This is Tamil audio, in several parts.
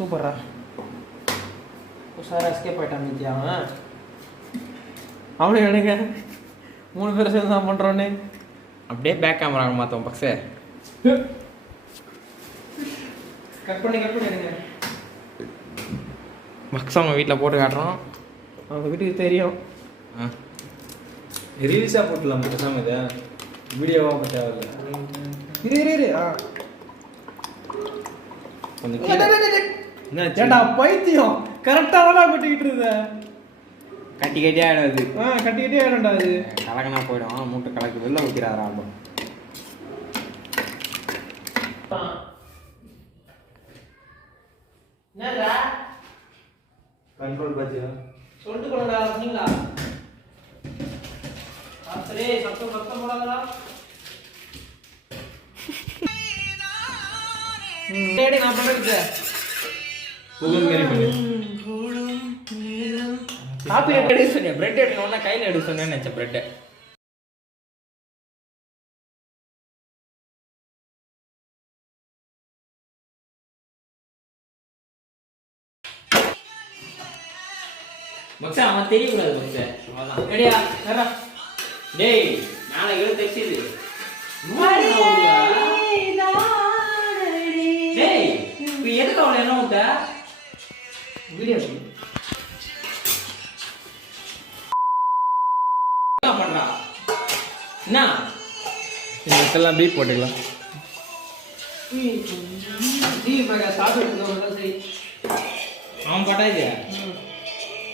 சூப்பரா உஷாரா எஸ்கேப் ஆயிட்டான் மித்தியா அவனே எனக்கு 3 பேர் சேர்ந்து தான் பண்ணுறோன்னே அப்படியே பேக் கேமரா மாற்றோம் பக்ஸே கட் பண்ணி எடுங்க பக்ஸ் அவங்க வீட்டில் போட்டு காட்டுறோம் அவங்க வீட்டுக்கு தெரியும் ரீல்ஸாக போட்டுலாம் பேசாமல் இதை வீடியோவாக போட்டு தேவையில்லை இரு கொஞ்சம் ஏண்டா பைத்தியம் கரெக்டாக தான் கொட்டிக்கிட்டு இருந்த கட்டி கட்டியே ஆகிடாது கட்டிக்கிட்டே ஆகிடும்டா அது கலக்கனா போயிடும் மூட்டை கலக்கு வெளில ஊற்றிடாரா ஆகும் என்னடா கண்ட்ரோல் பாத்தியா சொல்லிட்டு போனடா நீங்களா சரி சத்தம் போடாதடா டேடி நான் பண்றது கூகுள் மேரி பண்ணு காப்பி எடுக்க சொன்னேன் பிரெட் எடுக்கணும்னா கையில் எடுக்க சொன்னேன்னு நினச்சேன் பிரெட்டை மக்ஸா அவன் தெரியக்கூடாது மக்ஸா அவ்வளோதான் ரெடியா வரா டேய் நாளை எழுத தெரிச்சிது டேய் இப்போ எதுக்கு அவளை என்ன விட்ட வீடியோ பண்றா என்ன இதெல்லாம் பீப் போட்டுக்கலாம் சரி அவன் பாட்டா இது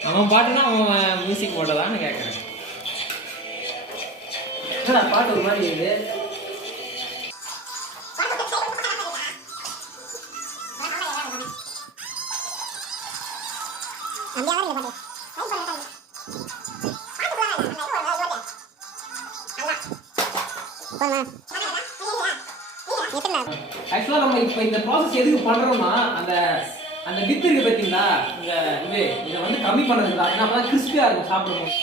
அவன் பாட்டுனா அவன் மியூசிக் போட்டதான்னு கேட்குறேன் பாட்டு ஒரு மாதிரி இருக்குது ஆக்சுவலாக நம்ம இப்போ இந்த ப்ராசஸ் எதுக்கு பண்ணுறோம்னா அந்த டிப் இருக்கு பார்த்தீங்களா இதை வந்து கம்மி பண்ணுறதுக்கு தான் ஏன்னா அப்பதான் கிறிஸ்பியாக இருக்கும் சாப்பிடுவோம்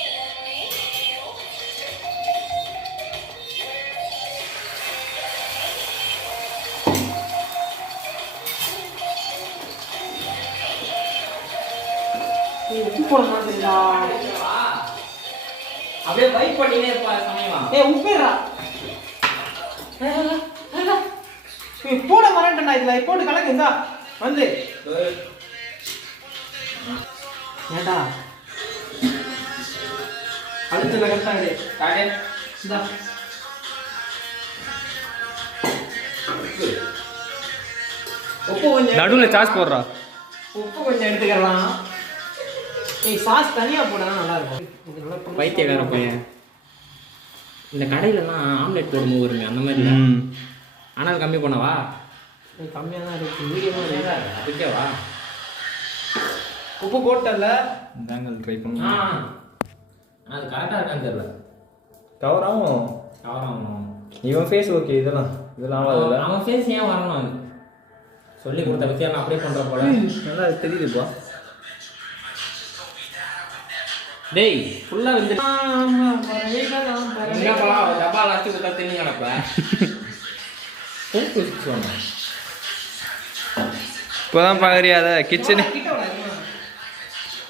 உப்பு போட மாட்டீங்களா அப்படியே வைப் பண்ணினே இருப்பா சமயமா உப்பேரா போட மறந்துட்டா இதுல போட்டு கலக்குதா வந்து ஏண்டா அழுத்துல கரெக்டாக காடே இந்தா உப்பு கொஞ்சம் நடுவில் சாஸ் போடுறா உப்பு கொஞ்சம் எடுத்துக்கலாம் சாஸ் தனியாக போட்டா நல்லா இருக்கும் பைத்தியக்கார பையன் இந்த கடையிலலாம் ஆம்லெட் போடும்போது வருமே அந்த மாதிரி ஆனால் கம்மி பண்ணவா கம்மியாக தான் இருக்கு மீடியமாக அதுக்கேவா உப்பு போட்டல தாங்கள் ட்ரை பண்ணுவோம் அது கரெக்டாக இருக்கான்னு தெரியல கவர் ஆகும் அவன் இவன் ஃபேஸ் ஓகே இதெல்லாம் ஆகாதுல்ல அவன் ஃபேஸ் ஏன் வரணும் அது சொல்லி கொடுத்த விஷயம் அப்படியே பண்ணுற போல நல்லா தெரியுதுப்பா டேய் ஃபுல்லாக வந்து டப்பா லாஸ்ட்டு கொடுத்தா தின்னு கிடப்ப சொன்னேன் இப்போதான் பார்க்குறியா அதை கிச்சனு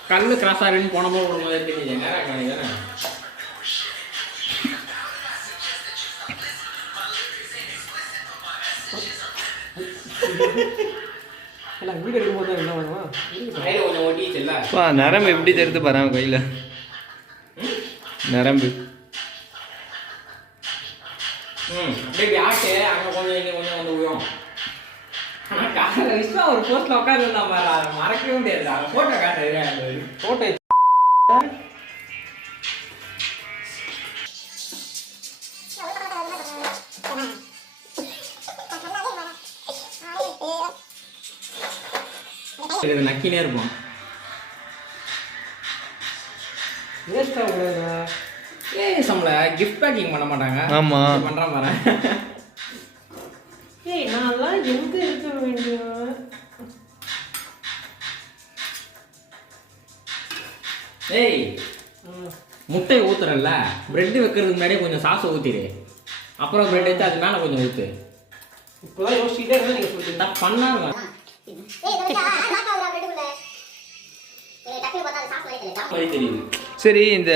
கண்ணு கிராஸ் ஆகிடுன்னு போன போது ஒரு மாதிரி தெரியுது நேரம் காணி தானே வீடு எடுக்கும்போது என்ன பண்ணுவான் கையில் கொஞ்சம் ஓட்டிச்சுல்ல நரம்பு எப்படி தெரிந்து பாரு கையில் நரம்பு அப்படியே ஆட்டு அங்கே கொஞ்சம் இங்கே கொஞ்சம் வந்து விழும் ஆனால் காலையில் விஷயம் ஒரு போஸ்ட்டில் உட்காந்துருந்தா மாதிரி அதை மறக்கவே முடியாது அதை ஃபோட்டோ காட்டுறேன் ஃபோட்டோ இது நக்கினே இருப்போம் வேஸ்ட்டாக கூடாதுங்க நம்மள கிஃப்ட் பேக்கிங் பண்ண மாட்டாங்க ஆமா பண்ற மாதிரி நான்லாம் எங்க இருக்க வேண்டிய முட்டை ஊத்துறல்ல பிரெட் வைக்கிறதுக்கு முன்னாடியே கொஞ்சம் சாஸ் ஊத்திடு அப்புறம் பிரெட் வச்சு அது மேல கொஞ்சம் ஊத்து இப்போதான் யோசிச்சுட்டே இருந்தா நீங்க சொல்லிட்டு பண்ணாங்க மாதிரி தெரியுது. சரி இந்த